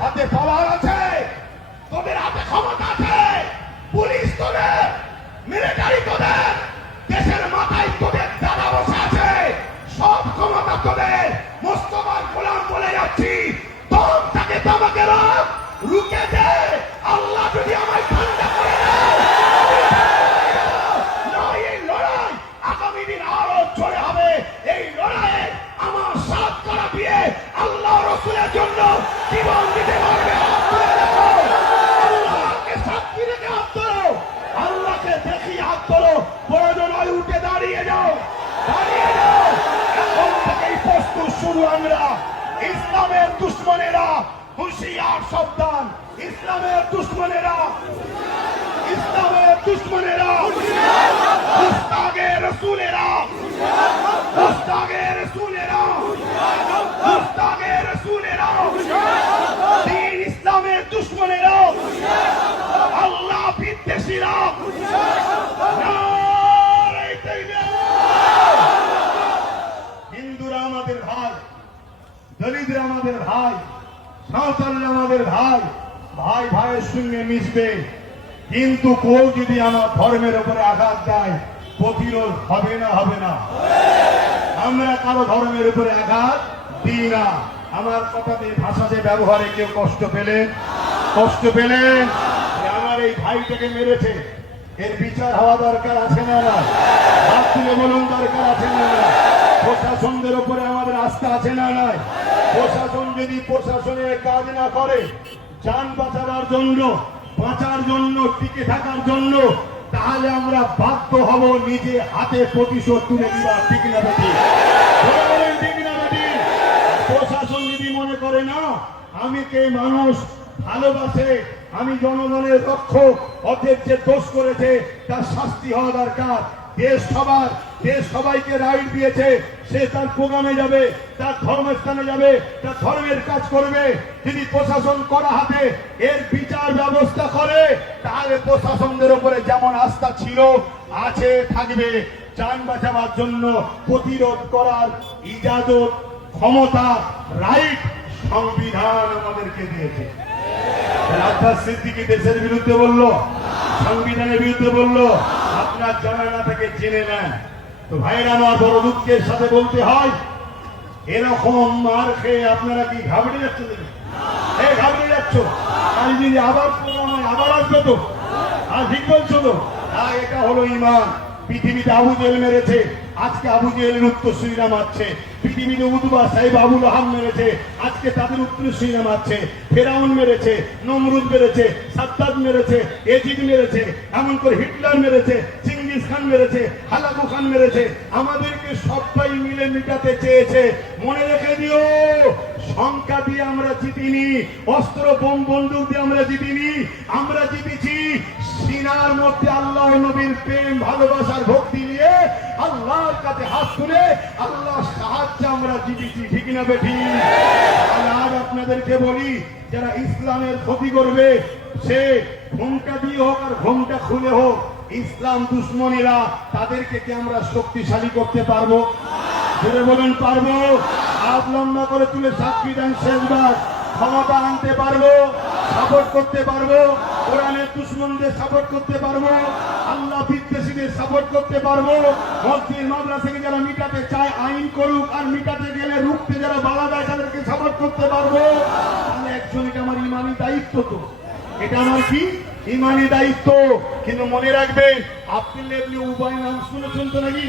হাতে পাওয়ার আছে, তোদের হাতে ক্ষমতা আছে, পুলিশ তোদের, মিলিটারি তোদের, দেশের মাথায় তোদের দাদা বসে আছে, সব ক্ষমতা তোদের। মোস্তফার গোলাম বলে যাচ্ছি, দম থাকে তোমাকে রাখ, রুকে দে। আল্লাহ যদি আমায় ঠান্ডা করে দেয়, এই লড়াই আগামী দিন আরো জোরে হবে। এই লড়াইয়ে আমার সাথ করা দিয়ে আল্লাহ রসুলের জন্য জীবন দিতে পারবে। আল্লাহকে সাক্ষী রেখে হাত ধরো, আল্লাহকে দেখি হাত ধরো, প্রয়োজন হয় উঠে দাঁড়িয়ে যাও, দাঁড়িয়ে যাও। এখন থেকেই প্রস্তুত শুরু আমরা। ইসলামের দুশ্মনেরা হুঁশিয়ার, সাবধান। ইসলামের দুশ্মনেরা, ইসলামের দুশ্মনেরা, মুস্তাগে রসুলেরা, মুস্তাগে রসুলেরা, মুস্তাগে রসুলেরা, দ্বীন ইসলামের দুশ্মনেরা, আল্লাহ বিদ্বেষীরা, নারে তাকবীর। হিন্দুরা আমাদের ভাই, দলিতরা আমাদের ভাই, সাঁওতালরা আমাদের ভাই, ভাই ভাইয়ের সঙ্গে মিশবে। কিন্তু কেউ যদি আমার ধর্মের উপরে আঘাত দেয়, প্রতিরোধ হবে না, হবে না। আমরা কারো ধর্মের উপরে আঘাত দিই না। আমার কথাতে ভাষাতে ব্যবহারে কেউ কষ্ট পেলেন, কষ্ট পেলেন? আমার এই ভাইটাকে মেরেছে, এর বিচার হওয়া দরকার আছে না? না, হাত তুলে বলুন দরকার আছে না? না, প্রশাসনদের উপরে আমাদের আস্থা আছে না? নাই। প্রশাসন যদি প্রশাসনের কাজ না করে, যান বাঁচাবার জন্য, বাঁচার জন্য, টিকে থাকার জন্য, তাহলে আমরা বাধ্য হব নিজে হাতে প্রতিশোধ তুলে দিবার। ঠিক না বেটি? ঠিক না বেটি? প্রশাসন যদি মনে করে না আমি কে মানুষ ভালোবাসে, আমি জনগণের রক্ষক, অতএব যে দোষ করেছে তার শাস্তি হওয়া দরকার। দেশ সবার, দেশ সবাইকে রাইট দিয়েছে, সে তার প্রোগ্রামে যাবে, তার ধর্মস্থানে যাবে, তার ধর্মের কাজ করবে। যদি প্রশাসন করা হাতে এর বিচার ব্যবস্থা করে, তাহলে প্রশাসনদের উপরে যেমন আস্থা ছিল, আছে, থাকবে। যান বাঁচাবার জন্য প্রতিরোধ করার ইজাজত, ক্ষমতা, রাইট সংবিধান আমাদেরকে দিয়েছে। আব্বাস সিদ্দিকী দেশের বিরুদ্ধে বললো, সংবিধানের বিরুদ্ধে বললো। আপনার জানা না থেকে জেনে নেন তো ভাইরা আমার, বড় দুঃখের সাথে বলতে হয়, এরকম মার খেয়ে আপনারা কি ঘাবড়ে যাচ্ছেন? ঘাবড়ে যাচ্ছ? কাল যদি আবার প্রোগ্রাম হয়, আবার আসবে তো? আর ঠিক বলছো তো? এটা হলো ইমান। পৃথিবীতে আবু জেহেল মেরেছে, আজকে আবু জেহেলের উত্তরসূরিরা মারছে। পৃথিবীতে উতবা সাহেব আবুল আহাব মেরেছে, আজকে তাদের উত্তরসূরিরা মারছে। ফেরাউন মেরেছে, নমরুদ মেরেছে, সাদ্দাদ মেরেছে, এজিদ মেরেছে, এমন করে হিটলার মেরেছে, চিঙ্গিস খান মেরেছে, হালাকু খান মেরেছে। আমাদেরকে সবাই মিলে মিটাতে চেয়েছে। মনে রেখে দিও, সংখ্যা দিয়ে আমরা জিতিনি, অস্ত্র বোম বন্দুক দিয়ে আমরা জিতিনি। আমরা জিতেছি সিনার মধ্যে আল্লাহ নবীর প্রেম, ভালোবাসার ভক্তি নিয়ে আল্লাহর কাছে হাত তুলে আল্লাহর সাহায্যে আমরা জিতেছি। ঠিক না বেঠি? আজ আপনাদেরকে বলি, যারা ইসলামের ক্ষতি করবে, সে ঘোমটা দিয়ে হোক আর ঘোমটা খুলে হোক, ইসলাম দুশ্মনেরা, তাদেরকে কি আমরা শক্তিশালী করতে পারবো? জোরে বলুন, পারবো? হাত লম্বা করে তুলে সাক্ষী দেন শেষবার। ক্ষমতা আনতে পারবো, সাপোর্ট করতে পারবো, কোরআনের দুশ্মনদের সাপোর্ট করতে পারবো, আল্লাহ বিদ্বেষীদের সাপোর্ট করতে পারবো। মসজিদ মাদ্রাসাকে যারা মিটাতে চায় আইন করুক, আর মিটাতে গেলে রুখতে যারা বাধা দেয় তাদেরকে সাপোর্ট করতে পারবো। তাহলে একজন, এটা আমার ইমানি দায়িত্ব। তো এটা আমার কি ইমানি দায়িত্ব। কিন্তু মনে রাখবেন, আপনি উভয় নাম শুনেছেন তো নাকি?